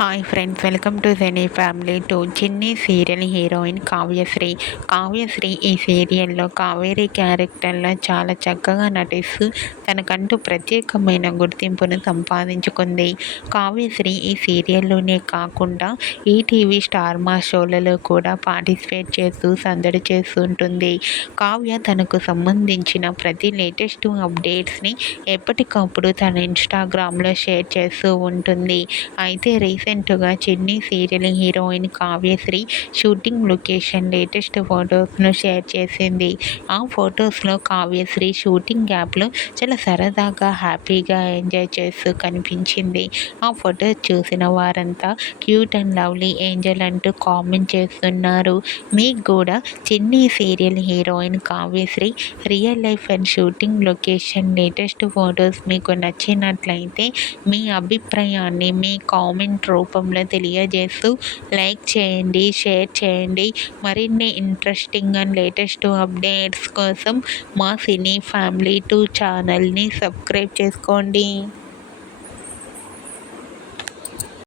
Hi friends, welcome to జెనీ family టు. Chinni serial heroine Kavyasri. Kavyasri ఈ సీరియల్లో కావేరి క్యారెక్టర్లో చాలా చక్కగా నటిస్తూ తనకంటూ ప్రత్యేకమైన గుర్తింపును సంపాదించుకుంది. కావ్యశ్రీ ఈ సీరియల్లోనే కాకుండా ఈటీవీ స్టార్ మా షోలలో కూడా పార్టిసిపేట్ చేస్తూ సందడి చేస్తుంటుంది. కావ్య తనకు సంబంధించిన ప్రతి లేటెస్ట్ అప్డేట్స్ని ఎప్పటికప్పుడు తన ఇన్స్టాగ్రామ్లో షేర్ చేస్తూ ఉంటుంది. అయితే రీసెంట్గా Chinni serial heroine Kavyasri shooting location latest ఫొటోస్ను షేర్ చేసింది. ఆ ఫొటోస్లో కావ్యశ్రీ షూటింగ్ యాప్లో చాలా సరదాగా హ్యాపీగా ఎంజాయ్ చేస్తూ కనిపించింది. ఆ ఫొటోస్ చూసిన వారంతా క్యూట్ అండ్ లవ్లీ ఏంజల్ అంటూ కామెంట్ చేస్తున్నారు. మీకు కూడా చిన్ని serial heroine Kavyasri real life and shooting location latest photos మీకు నచ్చినట్లయితే మీ అభిప్రాయాన్ని మీ కామెంట్ రూపంలో తెలియజేస్తూ లైక్ చేయండి, షేర్ చేయండి. మరిన్ని ఇంట్రెస్టింగ్ అండ్ లేటెస్ట్ అప్డేట్స్ కోసం మా సినీ ఫ్యామిలీ 2 ఛానల్ని సబ్స్క్రైబ్ చేసుకోండి.